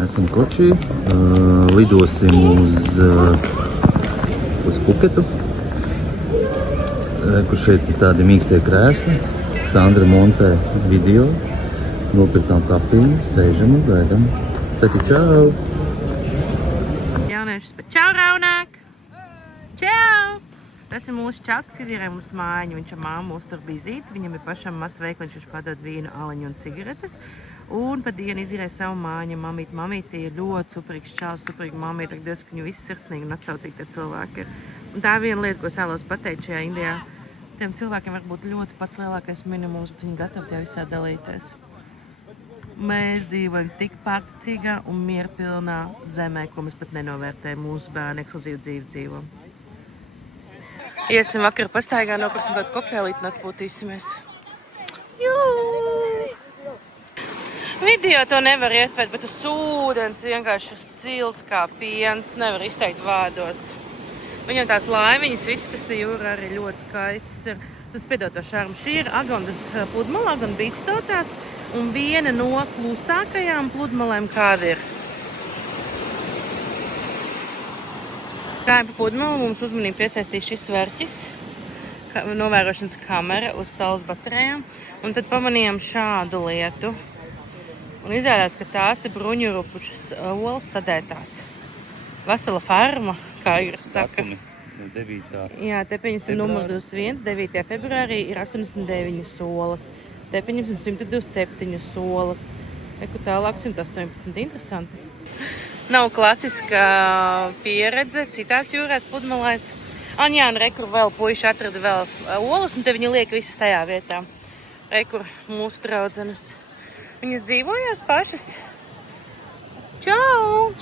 Esam Kočī, lidosim uz Puketu, kur šeit ir tādi mīkstie krēsli. Sandra montē video, nopirktām kafiju, sēžam un gaidām. Saki čau! Jauniešus, bet čau, Raunāk! Čau! Tas ir mūsu čals, kas izīrēja mums mājiņu. Viņš ar māmu mūs tur bija zīti. Viņam ir pašam mazs veikliņš, viņš padod vīnu, aliņu un cigaretes. Un pa dienu izīrēja savu mājiņu. Mamīti ir ļoti superīgs čals, superīga mamīte. Dievs, ka viņu visi sirsnīgi un atsaucīgi tie cilvēki ir. Un tā ir viena lieta, ko es vēlos pateikt šajā Indijā. Tiem cilvēkiem var būt ļoti pats lielākais minimums, bet viņi gatavi tajā visā dalīties. Mēs dzīvojam tik pārticīgā un mierpilnā zemē, ko mēs pat nenovērtējam. Mūsu bērni ekskluzīvu dzīvi dzīvo. Iesim vakar pastaigā, nopirksim tādu kokteilīti un atpūtīsimies. Video to nevar ietvērt, bet tas ūdens vienkārši ir silts kā piens, nevar izteikt vārdos. Viņam tās laimiņas, viss, kas te jūrā arī ļoti skaists ir. Tas piedod to šarmu. Šī ir Agondas pludmale, Agonda Beach tautās, un viena no klusākajām pludmalēm kāda ir. Kā pa pludmali mums uzmanību piesaistīs šis vērķis, novērošanas kamera uz saules baterijām, un tad pamanījām šādu lietu. Un izrādās, ka tās ir bruņurupučas olas sadētās. Vesela farma, kā Igras saka. Jā, te pieņemsim numuru 21, 9. februārī ir 89 solas. Te pieņemsim 127 solas. Eku tālāk 118, interesanti. Nav klasiska pieredze citās jūrās pludmalēs. Jā, un rekur vēl puiši atrada vēl olas, un te viņi liek visas tajā vietā. Rekur mūsu draudzenes. Viņas dzīvojās pašas. Čau!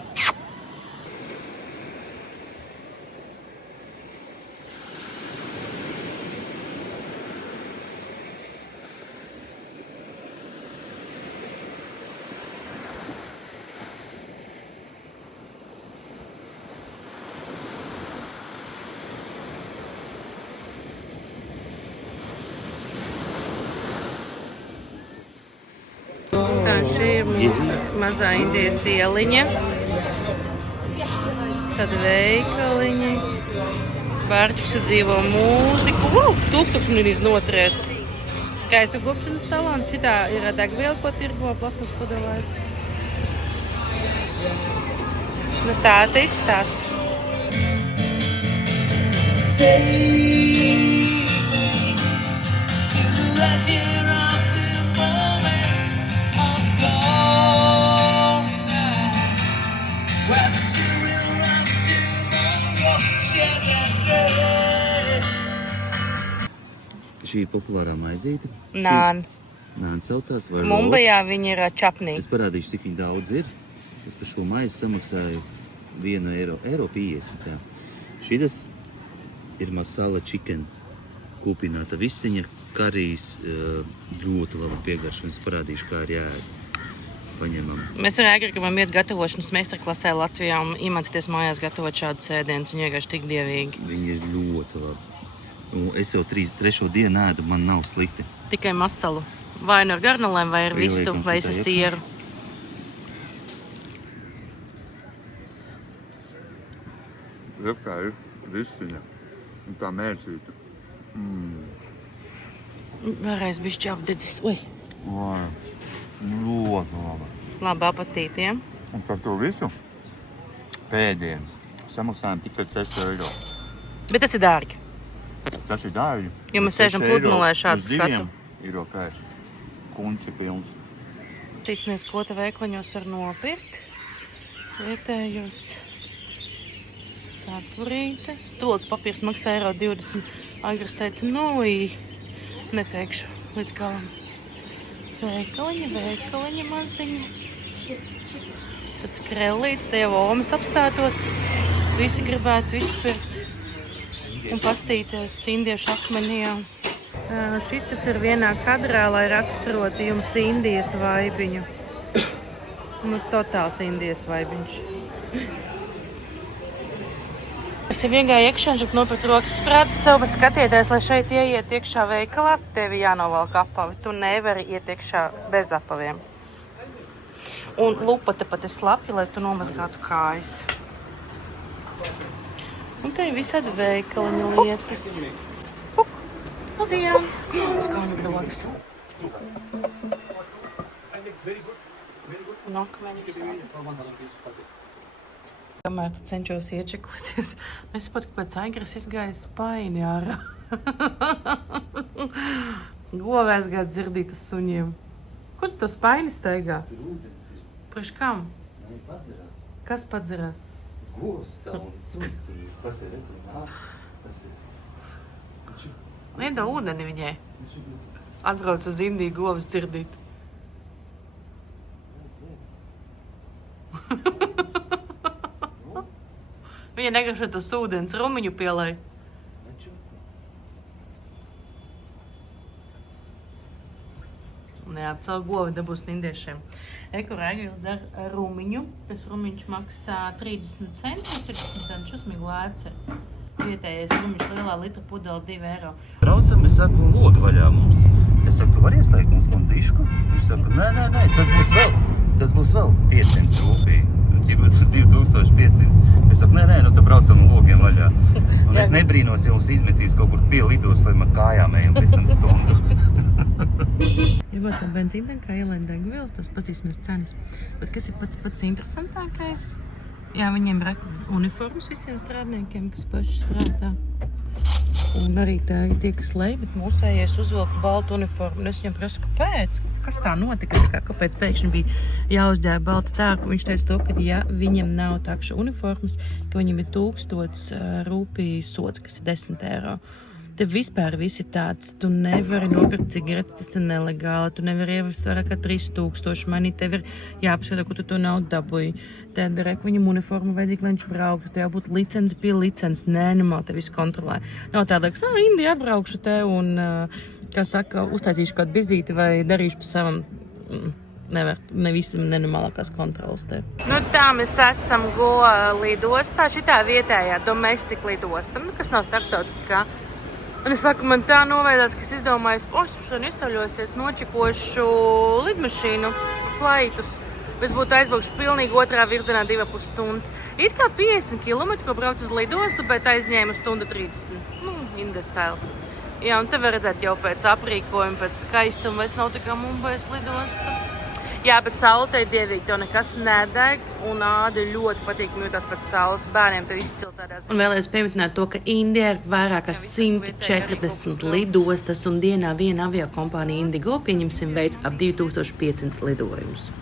Šī ir mūsu mazā Indijas ieliņa. Tad veikaliņi. Bārķis dzīvo mūziku. Tūkstošs notriec. Skaistu kopšanas salonu. Šitā ir degviela, ko tirgo plasmas pudelēs. Nu tā izstās. Šī ir populārā maizīte. Nān. Nān saucās. Mumbajā viņi ir čapnī. Es parādīšu, cik viņi daudz ir. Es par šo maizi samaksāju 1 eiro. Eiro 50, jā. Šitas ir masala chicken. Kūpināta visiņa, karijas, ļoti laba piegarša. Es parādīšu, kā ir jāēd. Paņemam. Mēs ar Egri gribam iet gatavošanas meistarklasē Latvijā un iemācīties mājās gatavot šādu sēdienus. Viņi vienkārši tik dievīgi. Viņi ir ļoti labi. Es jau 3. dienu ēdu, man nav slikti. Tikai masalu. Vai nu ar garnelēm, vai ar vistu, vai ar sieru. Kā ir visiņa un tā mērcīta. Vēlreiz bišķi apdedzis. Ui. Ļoti labi. Labi apatīti, ja? Un par to visu pēdienu samaksājam tikai 4 eiro. Bet tas ir dārgi. Tas ir dārgi. Jo mēs sēžam pludmalē šādu skatu. Ir ok. Kunci pilns. Tīsimies, ko te veikliņos var nopirkt. Vietējos cepurītes. Stolds papīrs maksā eiro 20. Agras teica, neteikšu līdz galam. Veikaliņa maziņa. Tad skrellīts, te jau omas apstātos. Visi gribētu izpirkt. Un pastīties indiešu akmenijā. Šitas ir vienā kadrā, lai raksturotu jums Indijas vaibiņu. Totāls Indijas vaibiņš. Es jau iegāju iekšā, un nopirkt rokas sprādes sev, bet skatieties, lai šeit ieiet iekšā veikalā, tevi jānovalk apavi. Tu nevari iet iekšā bez apaviem. Un lupate pat ir slapja, lai tu nomazgātu kājas. Un te ir visādi veikaliņa lietas. Puk! Labdien! Skaņu bļodas. Nākamēļ sādi. Kamēr tu cenšos iečekoties, es pat pēc aigras izgāju spaini ārā. Govē aizgāja dzirdīt uz suņiem. Kur tu to spaini steigā? Tur ūdens ir. Priekš kam? Nē, padzerās. Kas padzerās? Govs stāv un suns tur ir. Kas ir rekurā? Kas ir? Iedod ūdeni viņai. Atbrauc uz Indiju govs dzirdīt. Viņa negrib tos ūdens rumiņu pielai. Jā, caur govi dabūs indiešiem. Ekur Aigars dzer rumiņu. Tas rumiņš maksā 30 centus, 40 centus šusmīgi lēts ir. Vietējais rumiņš lielā litra pudela 2 eiro. Braucam, es saku, un logi vaļā mums. Es saku, tu vari ieslēgt mums kondišku? Viņš saka, nē, tas būs vēl 500 rūpī. Ķipa, 2500. Es saku, nē, nu tad braucam un logiem vaļā. Un es nebrīnos, ja mums izmetīs kaut kur pie lidos, lai man kājām ejam pēc tam stundu. Ja būtu benzīna, kā ielēn degvielas, tas patīsimies cenas. Bet kas ir pats interesantākais? Jā, viņiem ir uniformas visiem strādniekiem, kas paši strādā. Un arī tie, kas lej, bet mūsējies uzvilka baltu uniformu. Un es viņam prasu, kāpēc? Kas tā notika? Kāpēc pēkšņi bija jāuzģēra balta tērpa? Viņš teica to, ka ja viņam nav takša uniformas, ka viņam ir 1000 rūpī sods, kas ir 10 eiro. Te vispār viss ir tāds, tu nevari nopirkt cigaretes, tas ir nelegāli, tu nevari ievest vairāk kā 3000 manī, tev ir jāpaskatā, kur tu to naudu dabūji. Tad viņam uniforma vajadzīga, lai viņš brauktu, tev būtu licence pie licences, nenormāli te visu kontrolē. Nav tādā, ka Indija atbraukšu te un, kā saka, uztaisīšu kādu vizīti vai darīšu pa savam. Nevar, ne visam nenormālākās kontrolas te. Nu tā, mēs esam Goa lidostā, šitā vietējā domestic lidosta, kas nav starptautiskā. Un es saku, man tā novēdās, ka es izdomāju, šodien izsaļosies, nočikošu lidmašīnu, flightus. Es būtu aizbraukšu pilnīgi otrā virzienā 2,5 stundas. It kā 50 km, ko brauc uz lidostu, bet aizņēmu 1:30. India style. Jā, un te var redzēt jau pēc aprīkojuma, pēc skaistuma, vairs nav tā kā Mumbais lidosta. Jā, bet saule te ir dievīgi, tev nekas nedeg, un āda ļoti patīkami jūtās pēc saules. Bērniem tev izcil tādās. Un vēlējos pieminēt to, ka Indijā ir vairāk kā 140 lidostas, un dienā viena aviokompānija Indigo, pieņemsim, veids ap 2500 lidojumus.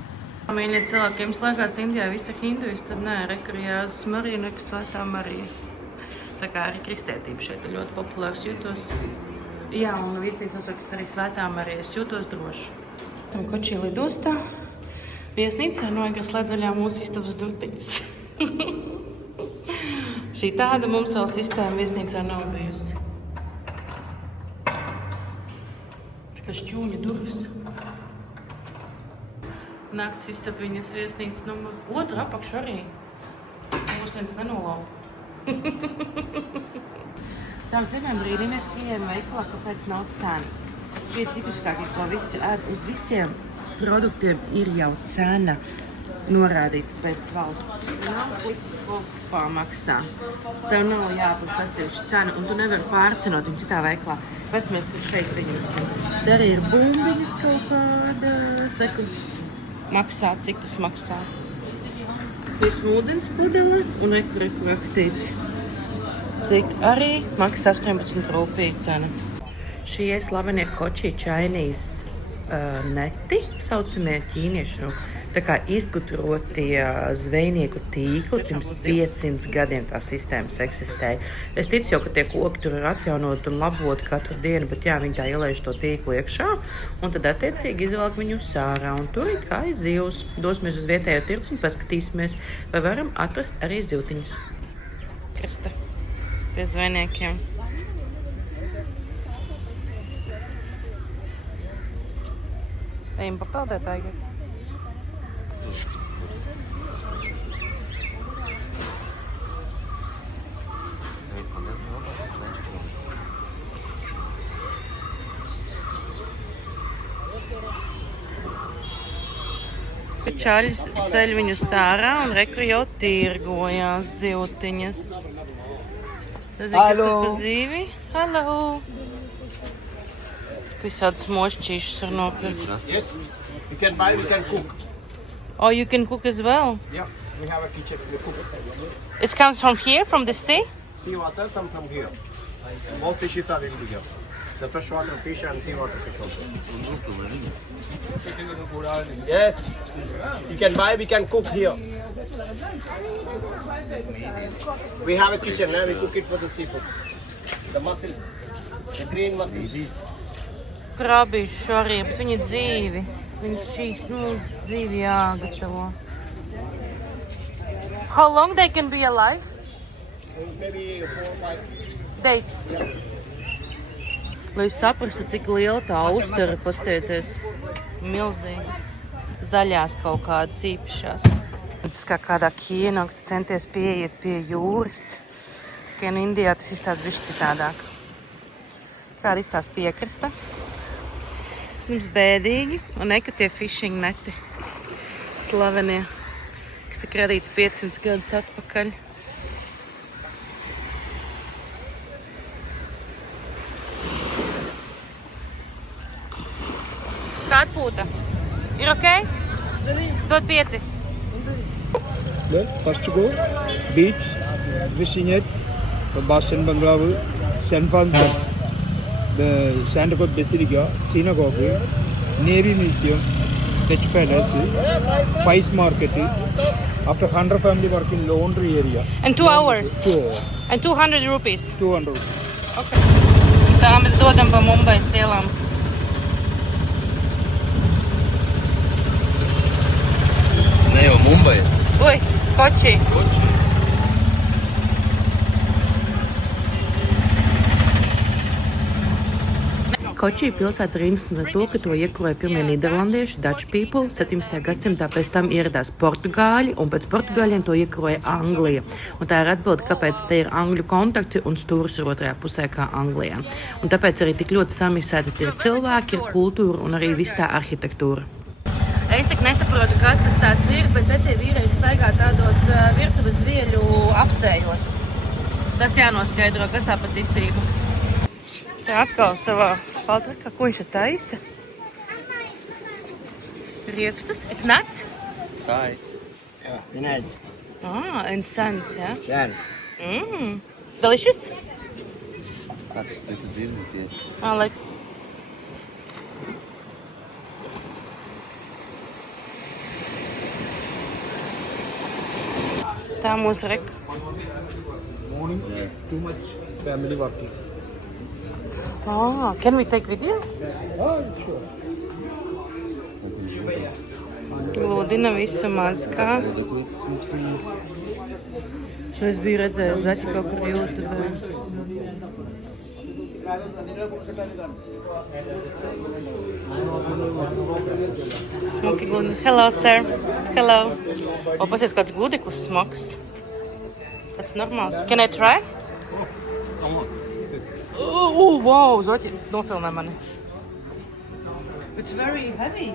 Mīļie cilvēki, jums liekas, Indijā visi ir hinduisti, tad nē, rekur Jāzus Marija, nekas Svētā Marija. Tā kā arī kristētība šeit ir ļoti populārs, jūtos. Jā, un viesnīca nosaukas arī Svētā Marija, es jūtos droši. Kočī lidostā viesnīcā no Aigras slēdz vaļā mūsu istabas durtiņas. Šī tāda mums vēl sistēma viesnīcā nav bijusi. Tā kā šķūņa durvis. Nakts istabiņas viesnīcas numur 2 apakšu arī. Mūs nevis nenolauka. Tām saviem brīdī mēs ejam veikalā, kāpēc nav cenas. Šie tipiskākie, ko visi ēd, uz visiem produktiem ir jau cena norādīta pēc valsts. Nav sliktas, ko pamaksā. Tev nav jāpaks atsevišķa cena, un tu nevari pārcenot viņu citā veiklā. Pastamies, kur šeit pieņemsim. Te arī ir bumbiņas kaut kādas, maksā, cik tas maksā. Vismu ūdens pudele, un reku rakstīts, cik arī maksā 18 rūpīgi cena. Šie slavenie Kočī Chinese neti, saucamie ķīniešu, tā kā izgudrotie zvejnieku tīkli, pirms 500 gadiem tā sistēmas eksistēja. Es ticu jau, ka tie koki tur ir atjaunot un labot katru dienu, bet jā, viņi tā ielaiž to tīklu iekšā, un tad attiecīgi izvelk viņu sārā, un tur ir kā zivs. Dosimies uz vietējo tirgus un paskatīsimies, vai varam atrast arī zivtiņas. Krista, pie zvejniekiem. Ejam papeldēt, Aigar. ceļ viņus ārā un reku jau tirgojās zivtiņas. Tas ir kas tur pa zīvi. Hello! Visādus mošķīšus var nopirkt. Yes, you can buy, we can cook. Oh, you can cook as well? Yeah, we have a kitchen. We cook. It comes from here, from the sea? Seawater, some from here. Both fishes are in here. The freshwater fish and seawater fish also. Yes, you can buy, we can cook here. We have a kitchen, we cook it for the seafood. The mussels, the green mussels. Krabīšu arī, bet viņi dzīvi. Viņus šīs, dzīvi jāgatavo. How long they can be alive? Maybe 4 or 5 Days. Yeah. Lai jūs saprastu, cik liela tā uztara, pastieties. Milzīgi. Zaļās kaut kādas īpašās. Tas kā kādā kino, kad centies pieiet pie jūras. Tikai Indijā tas izstāsta bišķi citādāk. Kāda izstāsta piekrasta. Mums bēdīgi, un ne, ka tie fishing neti slavenie, kas tika radīti 500 gadus atpakaļ. Kā atpūta? Ir ok? Dod 5. Then first to go beach, fishing at Boston Bungalow, San Francisco, the Santa Cruz Basilica, Synagogue, Navy Museum, Dutch Palace, Spice Market. After 100 family work in laundry area. And 2 hours. 2 hours. And 200 rupees. 200. Okay. Tā mēs dodam pa Mumbai ielām. Ne jau Mumbais. Ui, Koči. Koči pilsēta ir interesanta ar to, ka to ieklāja pirmie nīderlandieši, Dutch people, 17. gadsimtā, pēc tam ieradās portugāļi, un pēc portugāļiem to ieklāja Anglija. Un tā ir atbilde, kāpēc te ir angļu kontakti un stūris ir otrajā pusē kā Anglijā. Un tāpēc arī tik ļoti samiksēti tie cilvēki, ir kultūra un arī viss tā arhitektūra. Es tik nesaprotu, kas tas tāds ir, bet te tie vīrieši staigā tādos virtuves dvieļu apsējos. Tas jānoskaidro, kas tā pa ticība. Te atkal savā paltrakā, ko viņš taisa? Riekstus, it's nuts? Hi. Nice. And sands, yeah? Yeah. Delicious? Kā tu dzīvniekie? Like... Tā mūsu reka. Morning, too much family working. Can we take video? Oh, sure. Lūdina visu mazkā. Šo es biju redzējis zaķi kaut kur YouTube. Smuki gludi. Hello, sir. Hello. O, pasies kāds gludiklis smoks. Tāds normāls. Can I try? Wow, zaķi nofilmē mani. It's very heavy.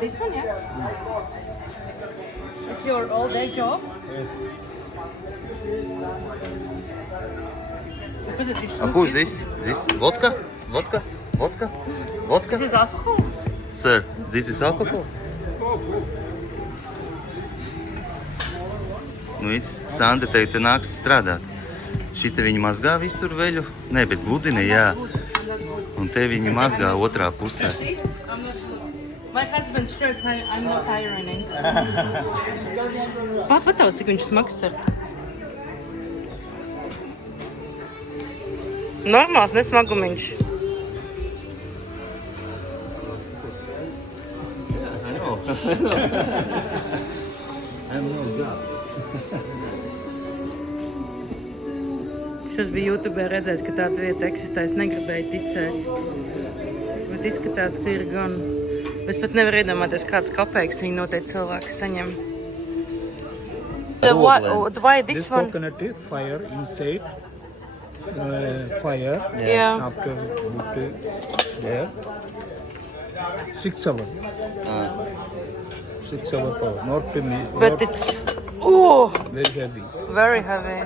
This one, yeah? It's your all-day job? Yes. Because it's Who's this? This vodka? Vodka? Vodka? Vodka? This is alcohol? Sir, this is alcohol? Nu, viss, Sanda tev te nāks strādāt. Šita viņa mazgā visur veļu. Nē, bet gludina, jā. Un te viņa mazgā otrā pusē. My husband's shirts, I'm not ironing. Patavs, cik viņš smags ir. Normāls, nesmagumiņš. Šos bija YouTube redzējis, ka tāda vieta eksistē, es negribēju ticēt. Bet izskatās, ka ir gan. Es pat nevaru iedomāties, kāds kopeiks viņi noteikti cilvēki saņem. Why this one? Coconut fire inside. Fire. Yeah. After put there. 6 hours. 6 hour power. Not But it's oh, very heavy. very heavy.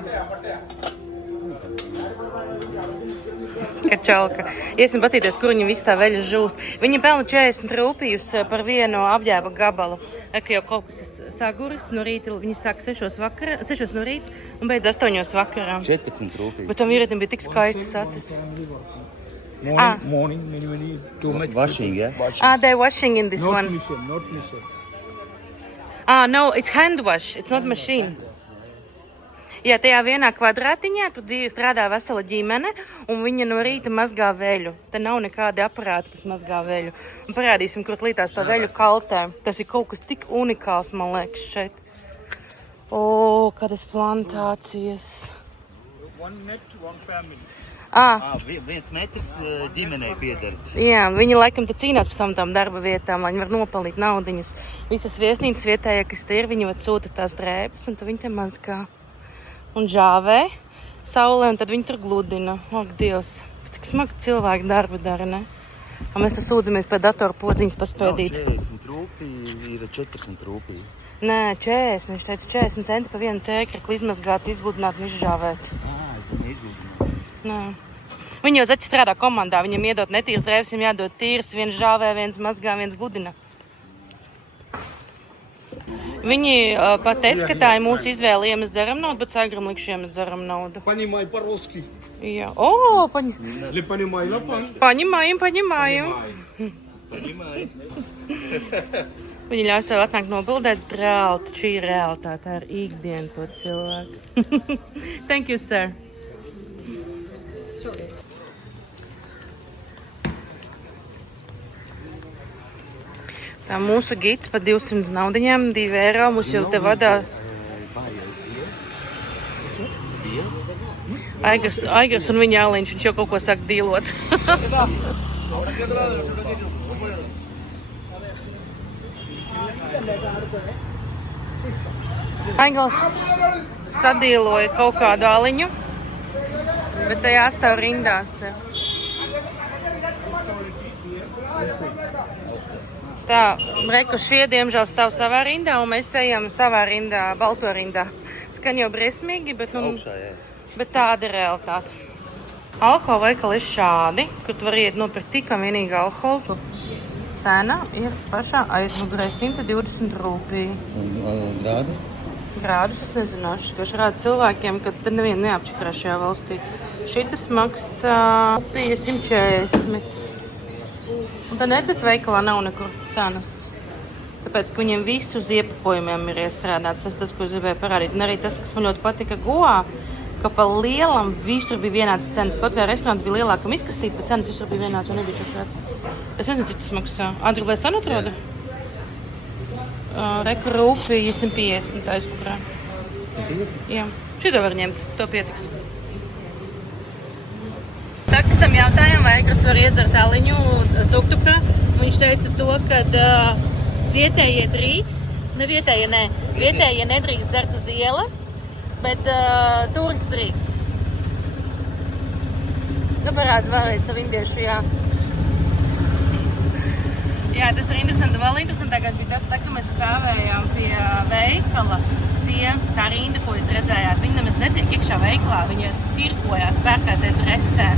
Kačalka. Iesim patīties, kur viņa viss tā veļa žūst. Viņa pelna 40 rūpījus par vienu apģērba gabalu. Eka jau kaut kas saguris no rīta, viņi sāk 6 no rīta un beidz 8 vakarā. 14 rūpīgi. Bet tam vīrietim bija tik skaistas acis. Morning, many, too much. Washing, yeah? They're washing in this one. Not machine. No, it's hand wash, it's not machine. Jā, tajā vienā kvadrātiņā tur strādā vesela ģimene, un viņa no rīta mazgā veļu. Te nav nekādi aparāti, kas mazgā veļu. Un parādīsim, kur lītās to veļu kaltē. Tas ir kaut kas tik unikāls, man liekas, šeit. Kādas plantācijas. One net, one family. 1 metrs ģimenei pieder. Jā, viņi laikam te cīnās par savām tām darba vietām, lai viņi var nopelnīt naudiņas. Visas viesnīcas vietējā, kas te ir, viņi var sūta tās drēbes, un tad viņi te mazgā. Un žāvē saulē, un tad viņi tur gludina. Ak, Dievs, cik smagi cilvēki darbu dara, ne? Un mēs te sūdzamies pēc datoru podziņas paspēdīt. 40 rūpīgi, ir 14 rūpīgi. Nē, 40, viņš teica 40 centi pa vienu tēkrakli izmazgāt, izgludināt un izžāvēt. Es domāju, izgludināt. Nē. Viņi jau zaķi strādā komandā, viņam iedot netīras drēbes, viņam jādod tīras, viens žāvē, viens mazgā, viens gludina. Viņi pat teica, ka tā ir mūsu izvēle iemest dzeram naudu, bet Saigram likšu iemest dzeram naudu. Понимай по-русски. Jā. Ли понимай, Paņemājam. Paņemāji. Viņi ļauj sev atnākt nobildēt, bet reāli, taču ir realitāte, tā ir ikdiena to cilvēku. Thank you, sir. Tā mūsu gids par 200 naudiņām, 2 eiro, mums jau te vadā. Aigars un viņa āliņš, viņš jau kaut ko sāk dīlot. Aigars sadīloja kaut kādu āliņu, bet tajā stāv rindās. Tā, reku šie, diemžēl, stāv savā rindā, un mēs ejam savā rindā, balto rindā. Skan jau briesmīgi, bet, Augšā, jā. bet tāda ir realitāte. Alkohola veikali ir šādi, kur tu vari iet nopirkt tikai vienīgi alkoholu. Cena ir pašā aizmugurē 120 rūpīgi. Un grādu? Grādus es nezināšu, ka rāda cilvēkiem, ka te nevienu neapčikrā šajā valstī. Šitas maksā 140. Un tad nedzet veikalā nav nekur cenas. Tāpēc, ka viņiem visu uz iepakojumiem ir iestrādāts. Tas, ko es gribēju parādīt. Un arī tas, kas man ļoti patika Goā, ka pa lielam visur bija vienāds cenas. Kaut vai restorāns bija lielāks un izkastīt, pa cenas visur bija vienāds un nebija čakrāts. Es nezinu, cik tas maksā. Andri, lai es cenu atrodu? Reku rūpīgi 150 aizkukrā. 150? Jā. Šito var ņemt, to pietiks. Taksistam jautājām, vai Aigars var iedzert aliņu tuktukā. Viņš teica to, ka vietējie drīkst, vietējie nedrīkst dzert uz ielas, bet turisti drīkst. Nu, parādi vēlreiz savu indiešu, jā. Jā, tas ir interesanti. Vēl interesantākais bija tas, ka mēs stāvējām pie veikala, pie tā rinda, ko jūs redzējāt. Viņi nemaz netiek iekšā veikalā, viņi tirkojās, pērkās aiz restē.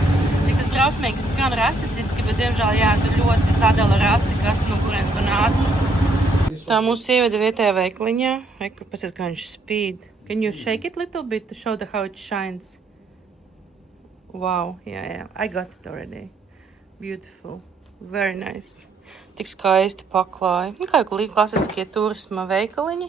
Cik tas drausmīgi skan rasistiski, bet, diemžēl, jā, tur ļoti sadala rasi, kas no kurienes man nāca. Tā mūsu sieviete vietējā veikaliņā. Reku, pasies, kā viņš spīd. Can you shake it little bit to show how it shines? Wow, yeah. I got it already. Beautiful. Very nice. Tik skaisti paklāja. Kā jau klasiskie turisma veikaliņi,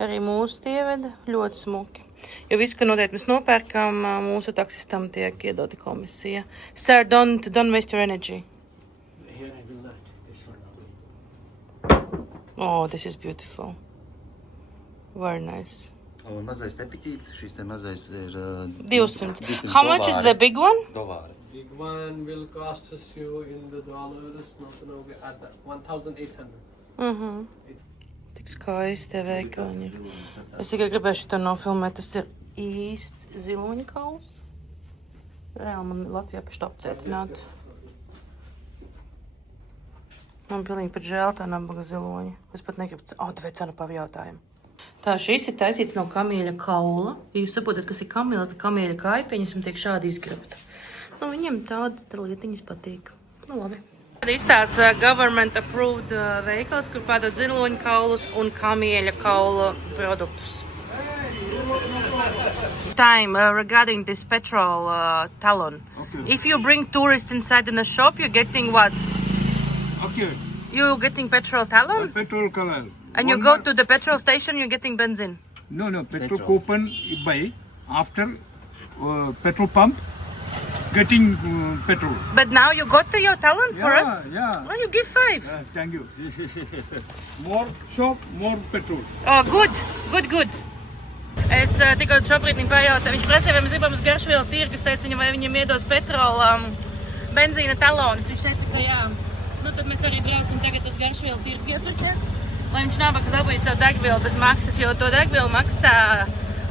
arī mūsu tieveda ļoti smuki. Jo viss, ka noteikti mēs nopērkam, mūsu taksistam tiek iedoti komisija. Sir, don't waste your energy. Here I will not. This one. Oh, this is beautiful. Very nice. Un mazais tepiķīts, šis te mazais ir 200. How much is the big one? Dolāri. Big one will cost us you in the dollars, at 1,800. Tik skaisti tie veikaliņi. Es tikai gribēju to nofilmēt. Tas ir īsts ziloņkauls. Reāli man Latvijā paštopcētināt. Man pilnīgi pat žēl tā nabaga ziloņa. Es pat negribu... Tev cenu pavjautājumu. Tā, šis ir taisīts no kamieļa kaula. Ja jūs saprotat, kas ir kamieļas, tad kamieļa kaipiņas un tiek šādi izgrabta. Nu, viņiem tādas lietiņas patīk. Nu, labi. Tad izstās government approved veikals, kur pārdod ziloņa kaulus un kamieļa kaula produktus. Time regarding this petrol talon. Okay. If you bring tourists inside in a shop, you're getting what? Okay. You're getting petrol talon? Petrol color. And you go to the petrol station, you're getting benzene. No, petrol coupon you buy after petrol pump getting petrol. But now you got to your talon for us? Yeah. Oh, you give 5. Thank you. More shop, more petrol. Oh, good. Es tikko šobrīd viņam pajautāju, viņš prasīja, vai mēs gribam uz Garšvielu tirgu. Es teicu viņam, vai viņam iedos petrola benzīna talonus. Viņš teica, ka jā. Nu, tad mēs arī braucam tagad uz Garšvielu tirgu iepirkties, lai viņš nabaga dabūja savu degvielu bez maksas, jo to degvielu maksā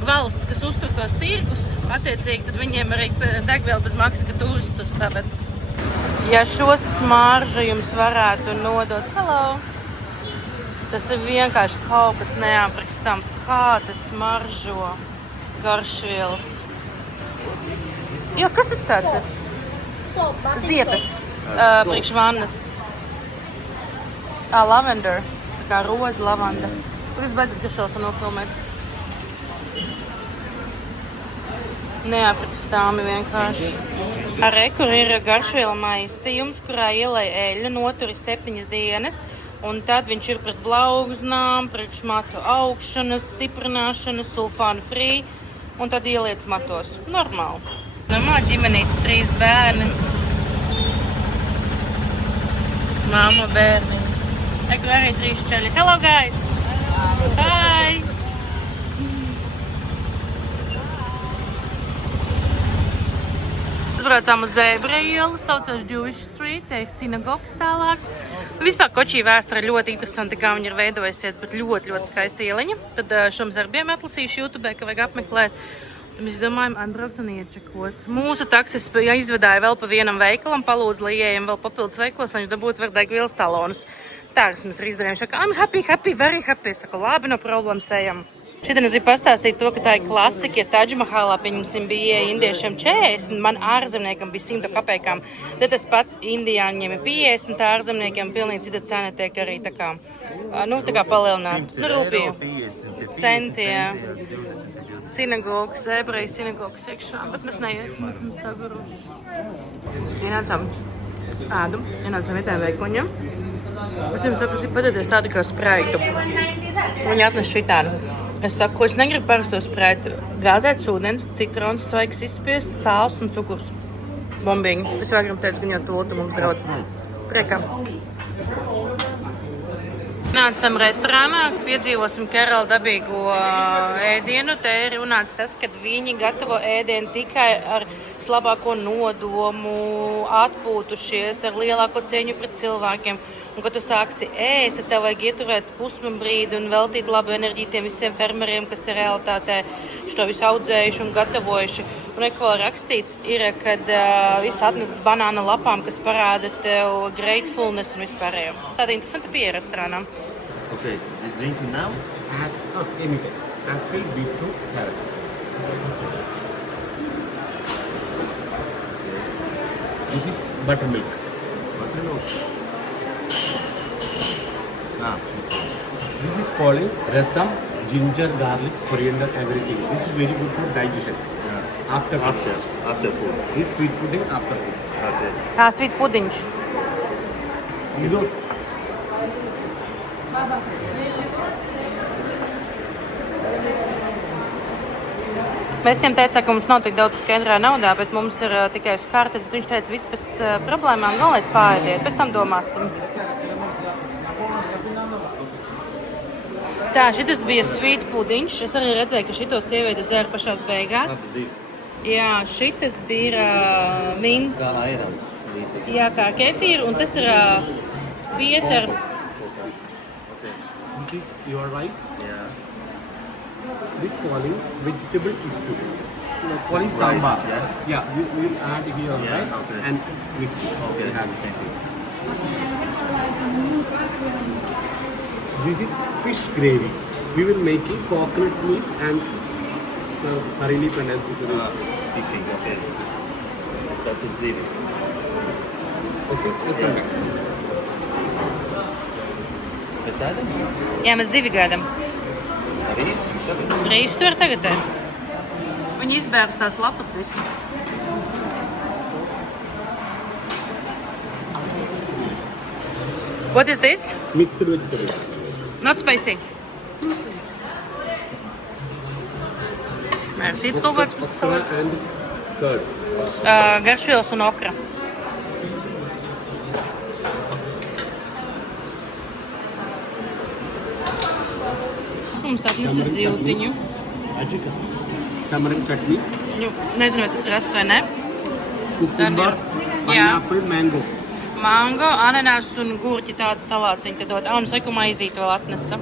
valsts, kas uztur tos tirgus. Attiecīgi, tad viņiem arī degviela bez maksas, ka tu uztur savu. Ja šo smaržu jums varētu nodot, hello! Tas ir vienkārši kaut kas neaprakstāms, kā tas smaržo Garšvielas. Jā, kas tas tāds ir? Ziepes, priekš vannas. Lavender, tā kā roza lavanda. Es beidzot, ka šos nofilmēt. Neaprakstāmi vienkārši. Arī, kur ir Garšviela maisījums, kurā ielai eļļu, noturi 7 dienas. Un tad viņš ir pret blauznām, priekš matu augšanas, stiprināšanas, sulfānu free. Un tad ieliec matos. Normāli. Normāli ģimenīte, 3 bērni. Māma, bērni. Tekur arī 3 čeļi. Hello, guys! Hi! Braucām uz Zēbra ielu, saucās Jewish Street, tiek sinagogas tālāk. Vispār Kočī vēsture ļoti interesanti, kā viņa ir veidojusies, bet ļoti skaista ieliņa. Tad šo mēs arī bijām atlasījuši YouTube, ka vajag apmeklēt. Tad mēs domājam atbraukt un iečekot. Mūsu taksis izvedāja vēl pa vienam veikalam, palūdz, lai ieejam vēl papildus veikalos, lai viņš dabūtu var degvielas talonus. Tā mēs arī izdarījām. Šaka, I'm happy, very happy. Saku, labi, no problēmas ejam. Šodien es gribu pastāstīt to, ka tā ir klasika, ja Tadžmahalā, pieņemsim, bija indiešiem 40, man ārzemniekam bija 100 kapekām. Tad tas pats indiāņiem ir 50, ārzemniekiem pilnīgi cita cena tiek arī tā kā palielināt. Nu, rūpīgi. Centi, jā. Sinagogas, ebreju sinagogas iekšā, bet mēs neiesim, esam saguruši. Ienācām ēdu, ienācām vietējā veikliņa. Es jums saku, padodies tādu kā spraitu. Viņi atnes šitādu. Es saku, ko es negribu parasto spraitu. Gāzēts ūdens, citrons, svaigs izspiest, sāls un cukurs. Bombīgi. Es vēl gribu teikt, ka viņa tūlta mums draud. Priekā. Nācam restorānā, piedzīvosim Kerala dabīgo ēdienu. Te ir runāts tas, ka viņi gatavo ēdienu tikai ar labāko nodomu, atpūtušies, ar lielāko cieņu pret cilvēkiem. Un, kad tu sāksi ēst, tev vajag ieturēt pusbrīdi un veltīt labu enerģiju tiem visiem fermeriem, kas ir realitātē šo visu audzējuši un gatavojuši. Un ko rakstīts ir, kad viss atnesas banāna lapām, kas parāda tev gratefulness un vispārējo. Tāda interesanta pieeja restorānā. Okay, this drinking now? Anything. Apple, beetroot, carrot. This is buttermilk. Buttermilk. This is calling rasam, ginger, garlic, coriander, everything. This is very good for digestion. Yeah. After food. This sweet pudding after food. Okay. Sweet pudiņš. Mēs viņam teicām, ka mums nav tik daudz skaidrā naudā, bet mums ir tikai uz kartes, bet viņš teica, viss pēc problēmām galvenais pārēdiet, pēc tam domāsim. Tā, šitas bija sweet pudiņš. Es arī redzēju, ka šito sieviete dzēra pašās beigās. Jā, šitas bija mints. Kā airans. Jā, kā kefīra, un tas ir vietar. This is your rice. Yeah. This calling vegetable stew. So calling Rice, sambar. yeah. Yeah, we will add here Yeah, rice okay. and mix it. Okay, We have same thing. This is fish gravy. We will make it coconut milk and curry leaf and everything. Fishing, okay. Tas ir zivi. Okay, I'll come back. Mēs ēdam? Jā, mēs zivi gaidām. Arī īsti tagad. Rīsu tu var tagad ēst. Viņi izbērs tās lapas visu. What is this? Mixed vegetables. Not spicy. Nē, cits kaut kāds Okra and curd. garšvielas un okra. Mums atnesa ziltiņu. Ajika. Tamarind chutney. Nezinu, vai tas ir rasts vai ne. Cucumber. Pineapple. Mango. Mango, ananās un gurķi tāda salāciņa te dod. Un es laiku maizīti vēl atnesa.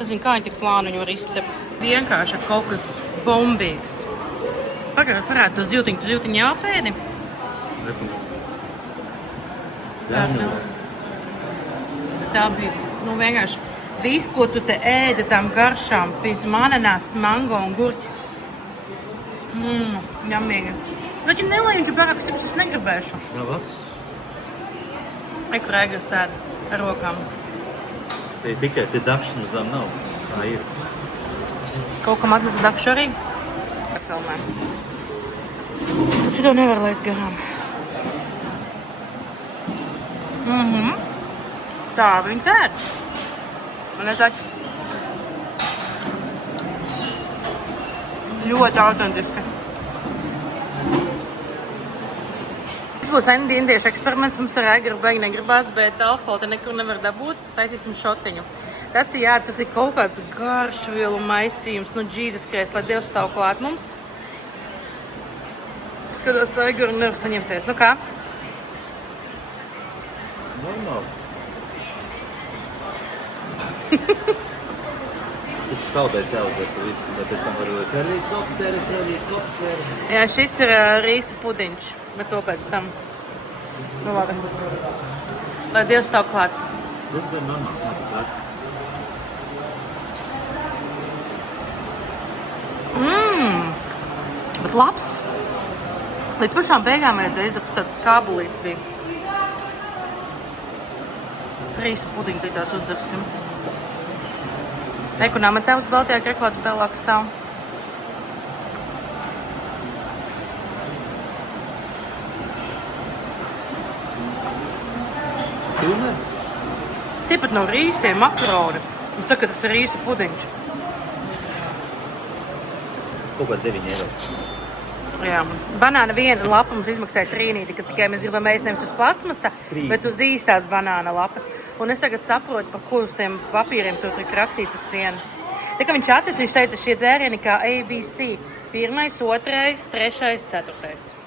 Es zinu, kā viņi tik plānu viņu var izcept. Vienkārši kaut kas bombīgs. Parādi to ziltiņu. Tu ziltiņu jāpēdi? Garnels. Tā bija, vienkārši viss, ko tu te ēdi tām garšām, piemēram, ananās, mango un gurķis. Ņemīgi. Bet ja nelaiņš baraks, cik es negribēšu. Nav labs. Kur ēgras ēd ar rokām. Te tikai te dakšs mazām nav. Tā ir. Kaut kam atnesa dakšu arī. Filmē. Šito nevar laist garām. Tā viņi tēd. Un es taču ļoti autentiski. Tas būs indiešu eksperiments. Mums ar Egru beigi negribās, bet alkoholu te nekur nevar dabūt. Taisīsim šotiņu. Tas ir kaut kāds garšvielu maisījums. Jesus Christ, lai Dievs stāv klāt mums. Skatos Egru un nevar saņemties. Kā? Normāli. Šis saldais jāuzver pa visu, bet pēc tam varu helikopteri. Jā, šis ir rīsa pudiņš, bet to pēc tam. Labi. Lai Dievs stāv klāt. Tas ir normāls, nav pat. Bet labs. Līdz pašām beigām vajadzēja izakt tāds skābulīts bija. Rīsa pudiņu pie tās uzdzersim. Eku nametēvs Baltijā kreklā tālāk stāv. Pilnē? Tāpat nav rīsa, tie makaroni. Un tā, ka tas ir rīsa pudiņš. Kaut kā 9 eiro. Jā. Banāna viena lapa mums izmaksāja trīnīti, ka tikai mēs gribam ēst nevis uz plasmasa, bet uz īstās banāna lapas. Un es tagad saprotu, par ko uz tiem papīriem tur tik rakstīts uz sienas. Tā kā viņš atnes, viņš teica, šie dzērieni kā ABC. 1, 2, 3, 4.